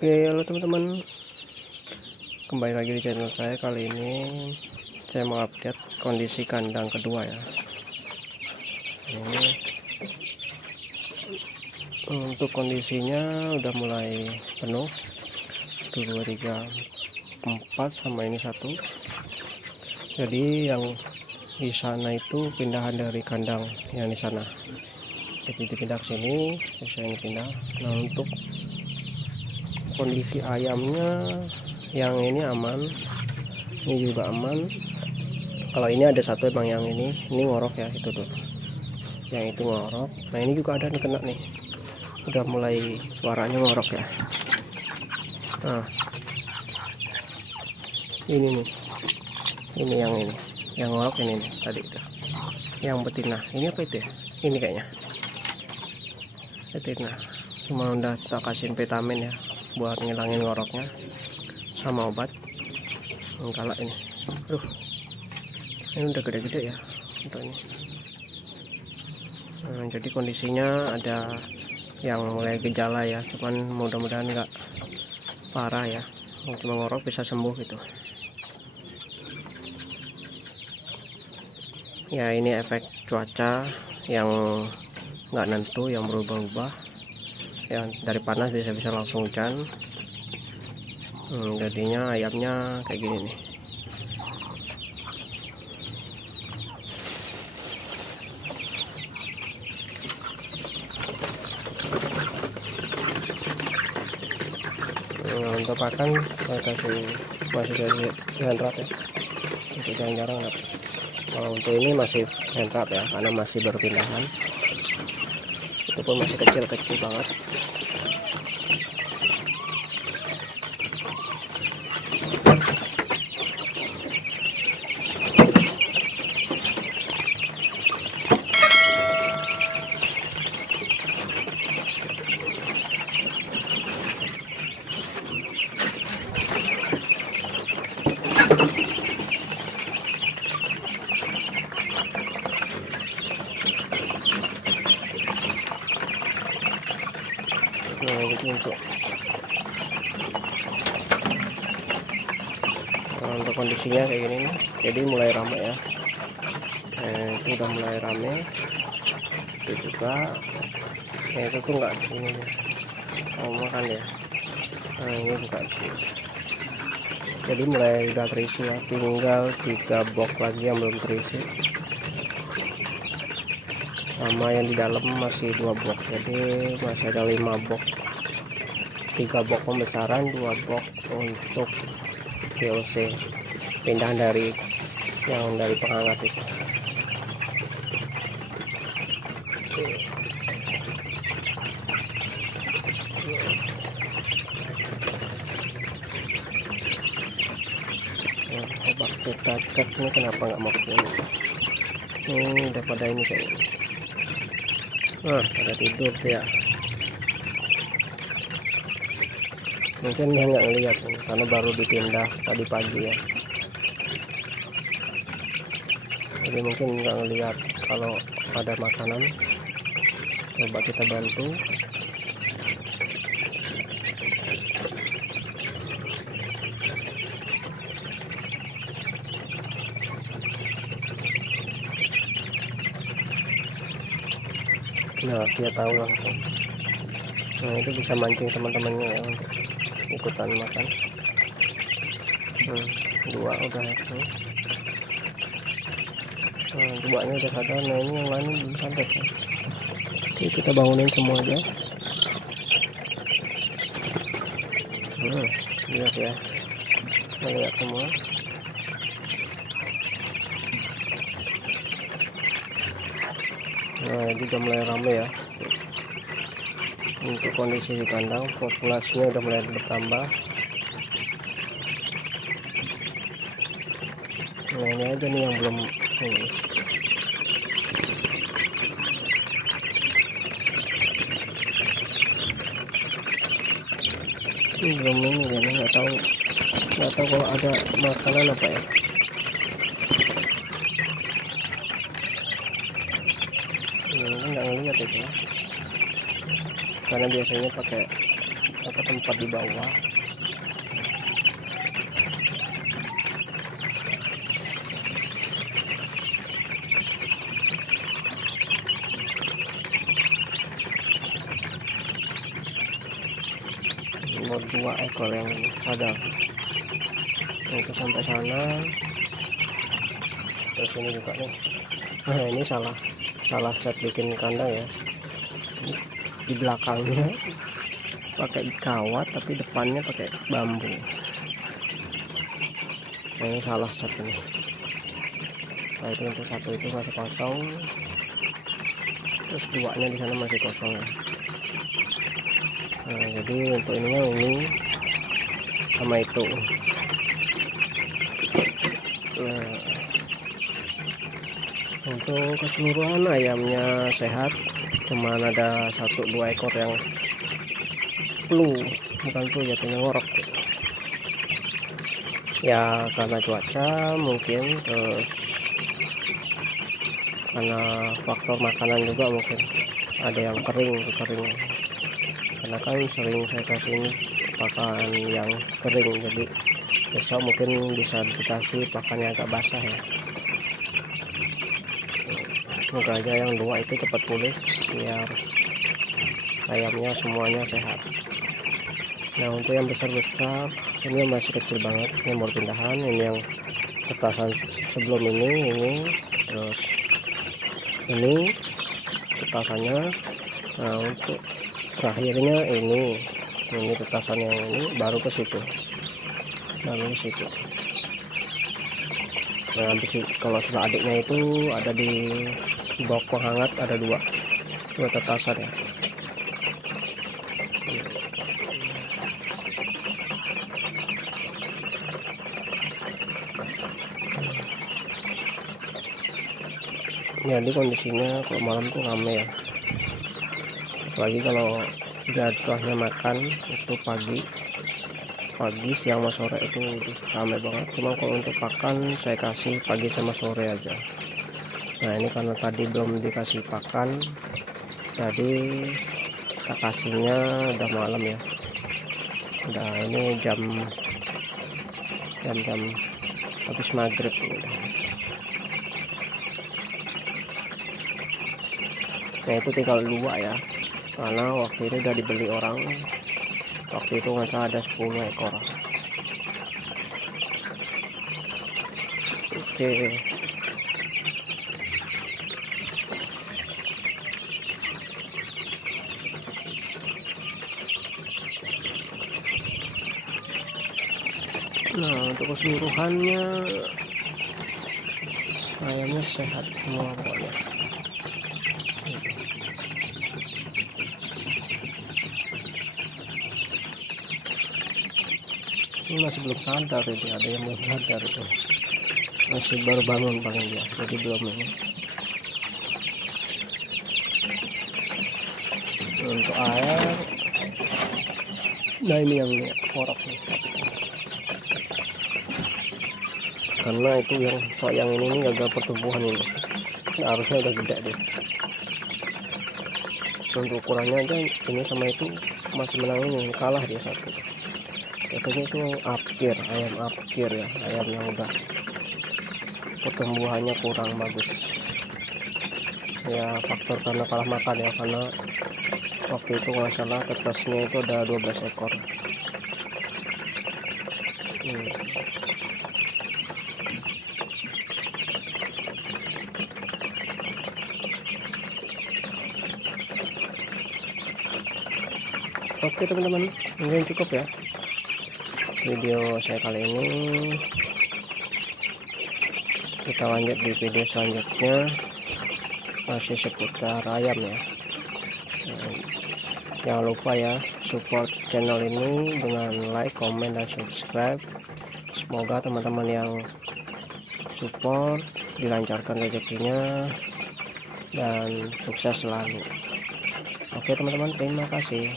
Oke, halo teman-teman, kembali lagi di channel saya. Kali ini saya mau update kondisi kandang kedua ya. Ini untuk kondisinya udah mulai penuh, 1 2 3 4 sama ini 1. Jadi yang di sana itu pindahan dari kandang yang di sana, jadi dipindah ke sini, bisa ini pindah. Nah, untuk kondisi ayamnya yang ini aman, ini juga aman. Kalau ini ada satu emang yang ini ngorok ya, itu tuh yang itu ngorok. Nah, ini juga ada nih kena nih, udah mulai suaranya ngorok ya. Nah, ini nih, ini yang ngorok ini nih, tadi itu yang betina. Ini apa itu ya, ini kayaknya betina. Cuma udah tak kasihin vitamin ya buat ngilangin ngoroknya sama obat kalau ini. Aduh, ini udah gede-gede ya untuk ini. Nah, jadi kondisinya ada yang mulai gejala ya, cuman mudah-mudahan nggak parah ya, cuma ngorok bisa sembuh gitu ya. Ini efek cuaca yang nggak nentu, yang berubah-ubah ya, dari panas bisa langsung hujan. Jadinya ayamnya kayak gini nih. Untuk pakan saya masih kasih handrat ya, untuk jarang-jarang. Kalau untuk ini masih handrat ya, karena masih berpindahan, itu pun masih kecil-kecil banget. Nah, itu untuk kondisinya kayak gini nih. Jadi mulai rame ya. Itu udah mulai rame. Itu juga itu tuh nggak ini mau makan ya. Nah, ini buka sih. Jadi mulai udah terisi ya, tinggal 3 box lagi yang belum terisi, sama yang di dalam masih 2 box. Jadi masih ada 5 box, 3 box pembesaran, 2 box untuk VOC, pindahan dari yang dari penghangat itu. Obat ketat ini kenapa nggak mau kesini? Ini udah pada ini kayaknya. Nah, pada tidur ya. Mungkin dia nggak ngeliat karena baru dipindah tadi pagi ya. Jadi mungkin nggak ngeliat kalau ada makanan. Coba kita bantu. Nah, dia tahu langsung. Nah, itu bisa mancing teman-temannya ya untuk ikutan makan. 2 udah itu. Nah, 2-nya udah sadar. Nah, ini yang lain belum sadar ya. Oke, kita bangunin semua aja. Lihat ya, lihat semua. Nah, ini udah mulai rame ya. Untuk kondisi di kandang, populasinya udah mulai bertambah. Nah, ini aja nih yang belum ini. Ini belum ini ya, nggak tahu kalau ada makanan apa ya. Ini nggak ngeliat itu, karena biasanya pakai atau tempat di bawah. Nomor 2 ekor yang sadar. Itu sampai sana. Terus ini juga nih. Nah, ini salah set bikin kandang ya. Di belakangnya pakai kawat tapi depannya pakai bambu. Nah, ini salah set ini. Nah, itu untuk satu itu masih kosong, terus duanya di sana masih kosong ya. Nah, jadi untuk ininya ini sama itu. Nah, untuk keseluruhan ayamnya sehat, cuman ada 1-2 ekor yang flu, bukan flu, jatuhnya ngorok ya, karena cuaca mungkin, terus karena faktor makanan juga mungkin, ada yang kering karena kan sering saya kasih ini pakan yang kering, jadi besok mungkin bisa dikasih pakannya agak basah ya. Semoga aja yang 2 itu cepat pulih biar ayamnya semuanya sehat. Nah, untuk yang besar-besar ini yang masih kecil banget, ini baru pindahan. Ini yang petasan sebelum ini, terus ini petasannya. Nah, untuk terakhirnya ini petasan yang ini baru ke situ. Nah, habis kalau setelah adiknya itu ada di bawah penghangat, ada dua tetasan ya. Jadi kondisinya kalau malam tuh rame ya, apalagi kalau jadwalnya makan itu pagi, siang sama sore itu rame banget. Cuma kalau untuk pakan saya kasih pagi sama sore aja. Nah, ini karena tadi belum dikasih pakan, jadi kita kasihnya udah malam ya, udah ini jam habis maghrib udah. Nah, itu tinggal 2 ya, karena waktu ini udah dibeli orang, waktu itu nggak salah ada 10 ekor. Oke. Nah, untuk keseluruhannya ayamnya sehat semua pokoknya. Ini masih belum sadar, ini ada yang belum sadar itu, masih baru bangun paling dia, jadi belum ini. Untuk air, nah ini yang korak nih, karena itu yang ini gagal pertumbuhan ini. Nah, harusnya udah gede deh. Untuk ukurannya aja ini sama itu masih menang ini, kalah dia satu. Katanya itu apkir, ayam apkir ya, ayam yang udah pertumbuhannya kurang bagus ya, faktor karena kalah makan ya, karena waktu itu nggak salah tetasnya itu ada 12 ekor. Oke teman-teman, mungkin cukup ya video saya kali ini. Kita lanjut di video selanjutnya, masih seputar ayam ya. Jangan lupa ya, support channel ini dengan like, comment, dan subscribe. Semoga teman-teman yang support dilancarkan rezekinya dan sukses selalu. Oke teman-teman, terima kasih.